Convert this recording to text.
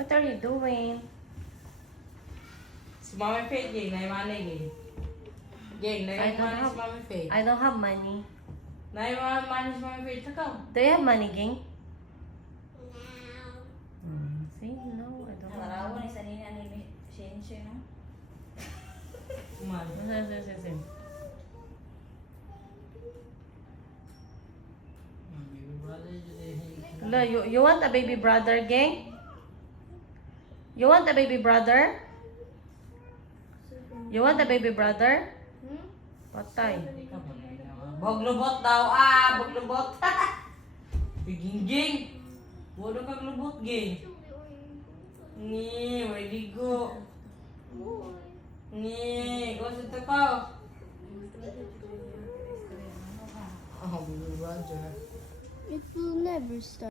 What are you doing? Si Mami Faith, gay. Naimana, gay. Gay, naimana si Mami Faith. I don't have money. Naimana si Mami Faith. Saka. Do you have money, Ging? See, no, I don't have Nakarawa money. ni sa nina ni Shinshi, no? Kuman. Sige. Hello, you want a baby brother, Ging? You want a baby brother? You want a baby brother? Patay. Baglubot daw, baglubot. Biging-ging. Bodo kang lubot, ging. Ni, may ligo. Ni, gusto ito ko. Oh, Roger. It will never stop.